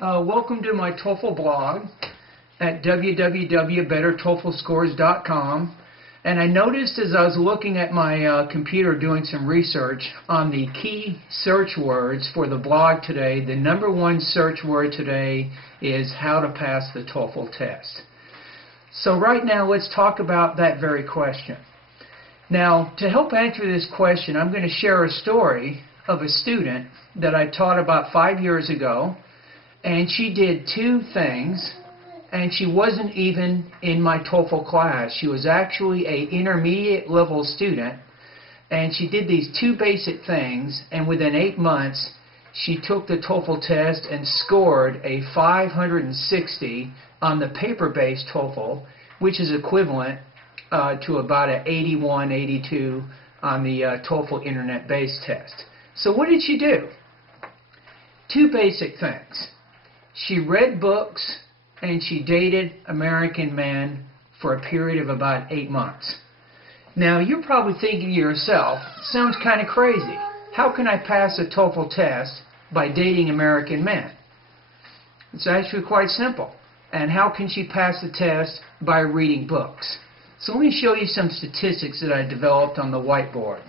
Welcome to my TOEFL blog at www.bettertoeflscores.com. And I noticed as I was looking at my computer doing some research on the key search words for the blog today, the number one search word today is how to pass the TOEFL test. So right now let's talk about that very question. Now, to help answer this question, I'm going to share a story of a student that I taught about 5 years ago. And she did two things, and she wasn't even in my TOEFL class. She was actually an intermediate level student, and she did these two basic things, and within 8 months, she took the TOEFL test and scored a 560 on the paper-based TOEFL, which is equivalent to about an 81, 82 on the TOEFL internet-based test. So what did she do? Two basic things. She read books and she dated American men for a period of about 8 months. Now you're probably thinking to yourself, sounds kind of crazy. How can I pass a TOEFL test by dating American men? It's actually quite simple. And how can she pass the test? By reading books. So let me show you some statistics that I developed on the whiteboard.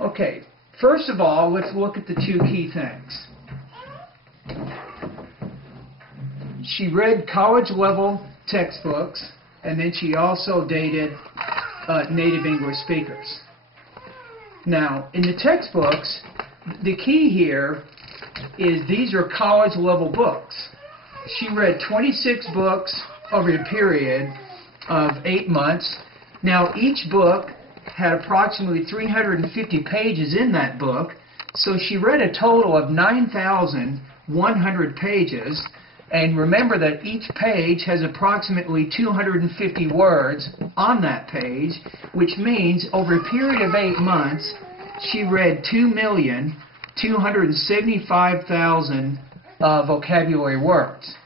Okay, first of all, let's look at the two key things. She read college-level textbooks, and then she also dated native English speakers. Now, in the textbooks, the key here is these are college-level books. She read 26 books over a period of 8 months. Now, each book had approximately 350 pages in that book, so she read a total of 9,100 pages. And remember that each page has approximately 250 words on that page, which means over a period of 8 months, she read 2,275,000 vocabulary words.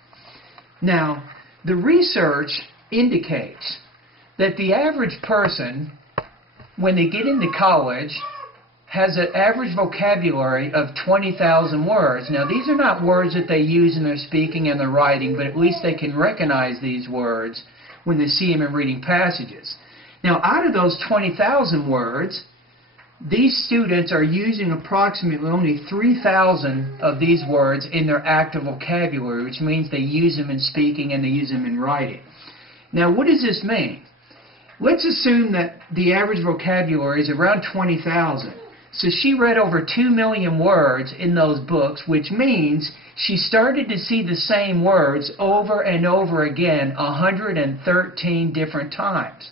Now, the research indicates that the average person, when they get into college, has an average vocabulary of 20,000 words. Now, these are not words that they use in their speaking and their writing, but at least they can recognize these words when they see them in reading passages. Now, out of those 20,000 words, these students are using approximately only 3,000 of these words in their active vocabulary, which means they use them in speaking and they use them in writing. Now, what does this mean? Let's assume that the average vocabulary is around 20,000. So she read over 2 million words in those books, which means she started to see the same words over and over again 113 different times.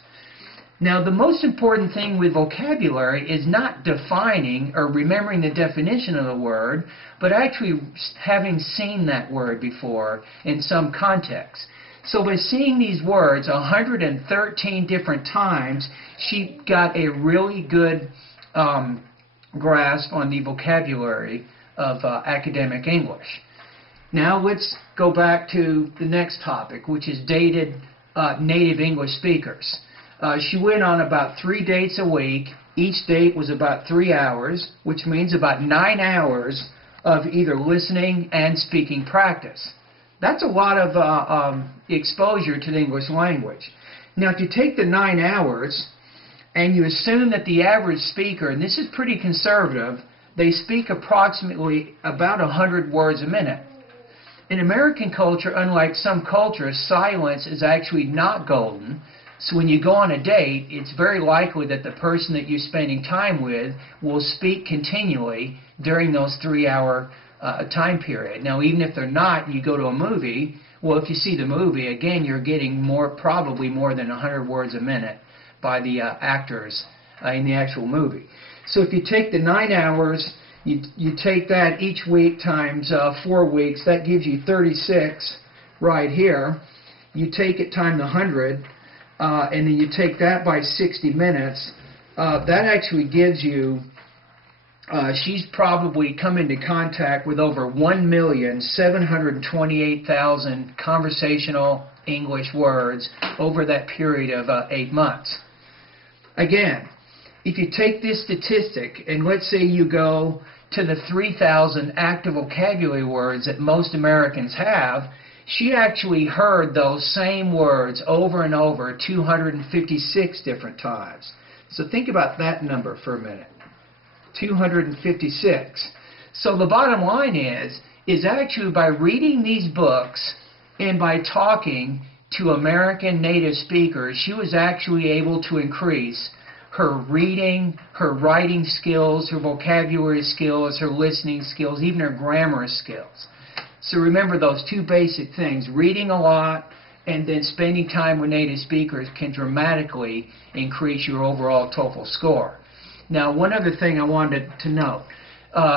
Now, the most important thing with vocabulary is not defining or remembering the definition of the word, but actually having seen that word before in some context. So by seeing these words 113 different times, she got a really good grasp on the vocabulary of academic English. Now let's go back to the next topic, which is dated native English speakers. She went on about 3 dates a week. Each date was about 3 hours, which means about 9 hours of either listening and speaking practice. That's a lot of exposure to the English language. Now, if you take the 9 hours and you assume that the average speaker, and this is pretty conservative, they speak approximately about 100 words a minute. In American culture, unlike some cultures, silence is actually not golden. So when you go on a date, it's very likely that the person that you're spending time with will speak continually during those 3-hour time period. Now, even if they're not, you go to a movie, well, if you see the movie, again, you're getting probably more than 100 words a minute by the actors in the actual movie. So if you take the 9 hours, you take that each week times 4 weeks, that gives you 36 right here. You take it times 100, and then you take that by 60 minutes. That actually gives you, she's probably come into contact with over 1,728,000 conversational English words over that period of 8 months. Again, if you take this statistic and let's say you go to the 3,000 active vocabulary words that most Americans have, she actually heard those same words over and over 256 different times. So think about that number for a minute. 256. So the bottom line is actually by reading these books and by talking to American native speakers, she was actually able to increase her reading, her writing skills, her vocabulary skills, her listening skills, even her grammar skills. So remember those two basic things, reading a lot and then spending time with native speakers can dramatically increase your overall TOEFL score. Now, one other thing I wanted to note.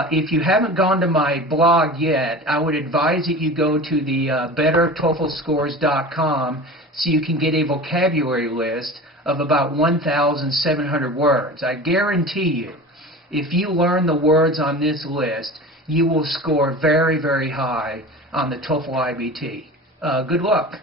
If you haven't gone to my blog yet, I would advise that you go to the bettertoeflscores.com so you can get a vocabulary list of about 1,700 words. I guarantee you, if you learn the words on this list, you will score very, very high on the TOEFL iBT. Good luck.